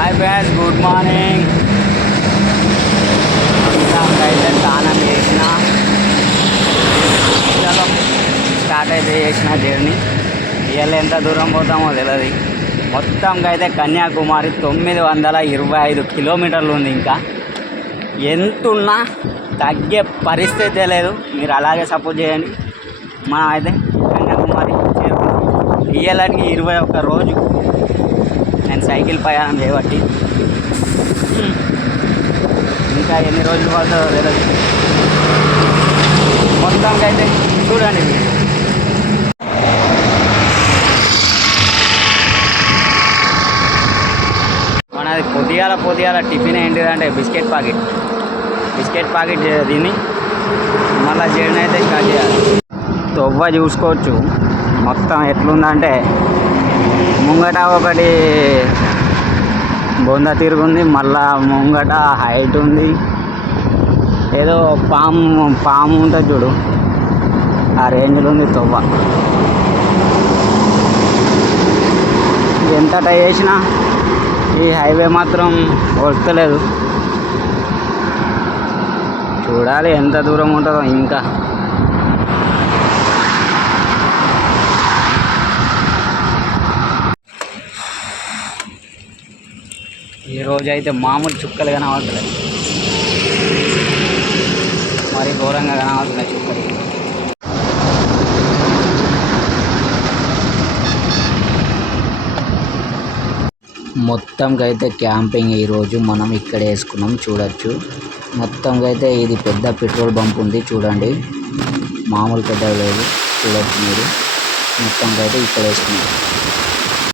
Hi friends good morning అయితే స్నానం చేసిన స్టార్ట్ అయితే చేసిన జర్నీ ఇవాళ ఎంత దూరం పోతామో తెలియదు మొత్తంగా అయితే కన్యాకుమారి తొమ్మిది వందల ఇరవై ఐదు కిలోమీటర్లు ఉంది ఇంకా. ఎంతున్నా తగ్గే పరిస్థితే లేదు. మీరు అలాగే సపోర్ట్ చేయండి. మనం అయితే కన్యాకుమారి చేరుకున్నాం ఇయ్యాలకి ఇరవై ఒక్క రోజు. నేను సైకిల్ ప్రయాణం చేయబట్టి. ఇంకా ఎన్ని రోజులు పడుతుందో తెలియదు మొత్తానికి అయితే చూడండి మీరు. మనది పొద్దుగాల పొద్దుగాల టిఫిన్ ఏంటిదంటే బిస్కెట్ ప్యాకెట్. బిస్కెట్ ప్యాకెట్ తిని మళ్ళీ జర్నీ అయితే స్టార్ట్ చేయాలి. తొవ్వ చూసుకోవచ్చు. మొత్తం ఎట్లుందంటే ముంగట ఒకటి బొంద తిరుగుంది మళ్ళా ముంగట హైట్ ఉంది. ఏదో పాము పాము ఉంటుంది చూడు ఆ రేంజ్లో ఉంది తొవ్వ. ఎంత ట్రై చేసినా ఈ హైవే మాత్రం వస్తలేదు. చూడాలి ఎంత దూరం ఉంటుందో ఇంకా. ఈ రోజు అయితే మామూలు చుక్కలు కనబడుతున్నాయి. మరి ఘోరంగా కనబడుతున్నాయి చుక్కలు. మొత్తంగా అయితే క్యాంపింగ్ ఈరోజు మనం ఇక్కడ వేసుకున్నాం చూడొచ్చు. మొత్తంగా అయితే ఇది పెద్ద పెట్రోల్ బంక్ ఉంది చూడండి. మామూలు పెద్ద లేదు చూడొచ్చు మీరు. మొత్తంగా అయితే ఇక్కడ వేసుకున్నాం.